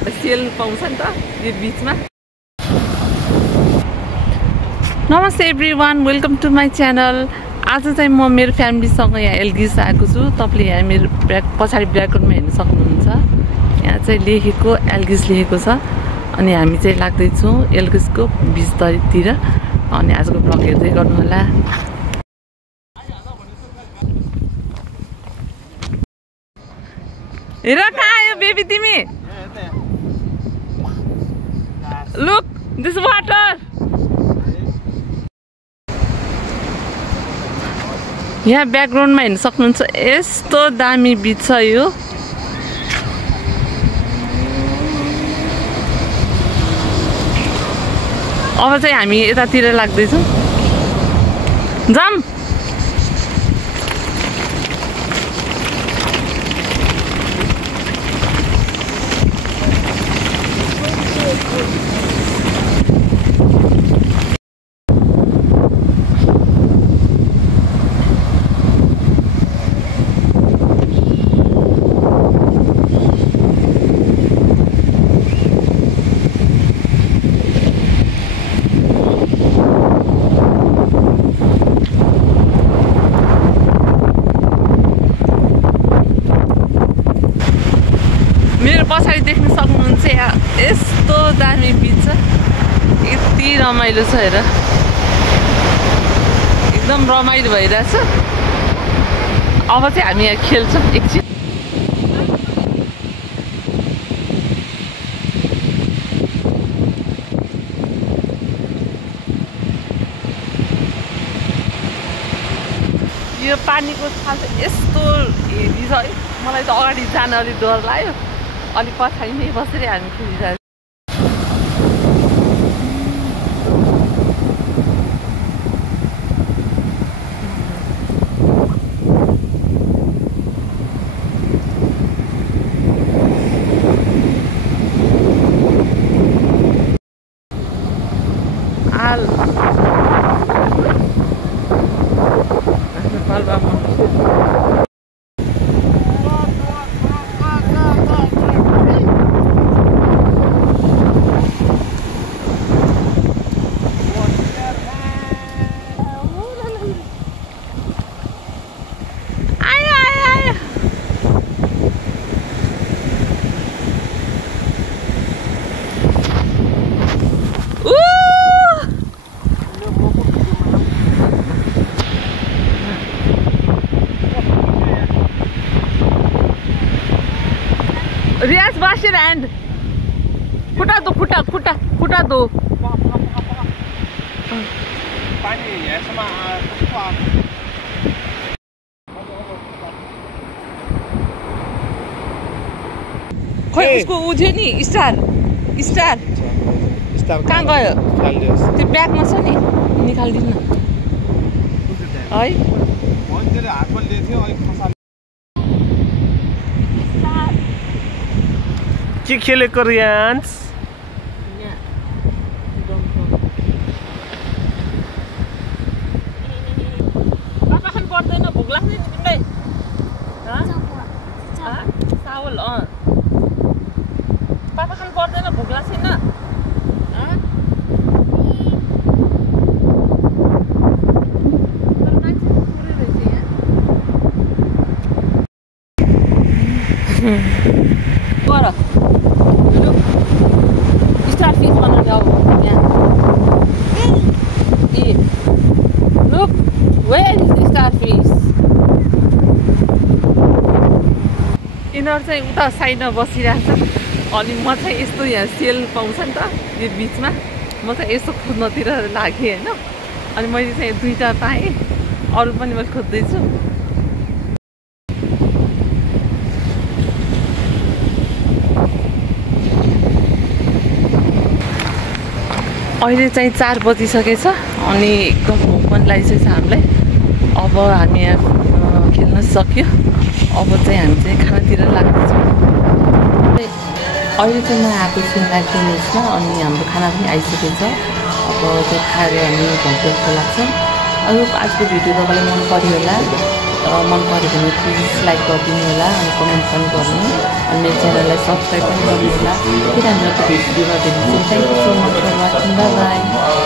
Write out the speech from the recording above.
Sale पाउँछ नि त यो बिचमा। नमस्ते everyone, welcome to my channel. आज चाहिँ म मेरो फ्यामिलीसँग यहाँ एल्गिस आएको छु। तपाईँले यहाँ मेरो पछाडि ब्याकग्राउन्डमा हेर्न सक्नुहुन्छ। यहाँ चाहिँ लेखेको एल्गिस लेखेको छ अनि हामी चाहिँ लाग्दैछौँ एल्गिसको बिचतिर। अनि आजको ब्लग हेर्दै गर्नु होला। हेर कहाँ आयो बेबी तिमी? Look this water. यहाँ ब्याकग्राउन्डमा हेर्न सक्नुहुन्छ यस्तो दामी बिच छ यो। अब चाहिँ हामी यतातिर लाग्दैछौँ। जाम। मेरो पछाडि देख्न सक्नुहुन्छ यहाँ यस्तो दामी बिच छ। यति रमाइलो छ हेर, एकदम रमाइलो भइरहेछ। अब चाहिँ हामी यहाँ खेल्छौँ एकछिन। यो पानीको छाल चाहिँ यस्तो हेभी छ है, मलाई त अगाडि जान अलिक डर लाग्यो। अलिक पछाडि नै बसेर हामी खेलिरहेको। रियाज wash your hand. खुट्टा दो, खुट्टा दो। पानी यसमा खोइ उसको उ थियो नि स्टार कहाँ गयो? त्यो ब्यागमा छ नि, निकालिदिनु न है। मान्छेले हातमा लिएको थियो के खेलेको रियान्स? पापा खानु पर्दैन, भोक लाग्छ नि तिमीलाई? चावल पापा खानु पर्दैन, भोक लाग्छ न? Starfish wanna go. Yeah. Look, where is the starfish? यिनीहरू चाहिँ उता साइडमा बसिरहेछ अनि म चाहिँ यस्तो यहाँ सेल पाउँछ नि त यो बिचमा। म चाहिँ यस्तो खोज्नतिर लागेँ होइन। अनि मैले चाहिँ दुईवटा पाएँ, अरू पनि मैले खोज्दैछु। अहिले चाहिँ 4 बजिसकेछ अनि एकदम भोक पनि लागिसकेछ हामीलाई। अब हामी यहाँ खेल्न सक्यो। अब चाहिँ हामी चाहिँ खानातिर लाग्दैछौँ। अहिले चाहिँ म आएको छु म्याकडोनल्ड्समा अनि हाम्रो खाना पनि आइसकेको छ। अब त्यो खाएर हामी भोक लाग्छौँ। आजको भिडियो तपाईँलाई मन पर्यो होला। मन पऱ्यो भने प्लिज लाइक गरिदिनु होला अनि कमेन्ट पनि गर्नु अनि मेरो च्यानललाई सब्सक्राइब पनि गर्नु होला। फेरि हामी अर्को भिडियोमा भेट्छौँ। Thank you so much for watching. Bye by.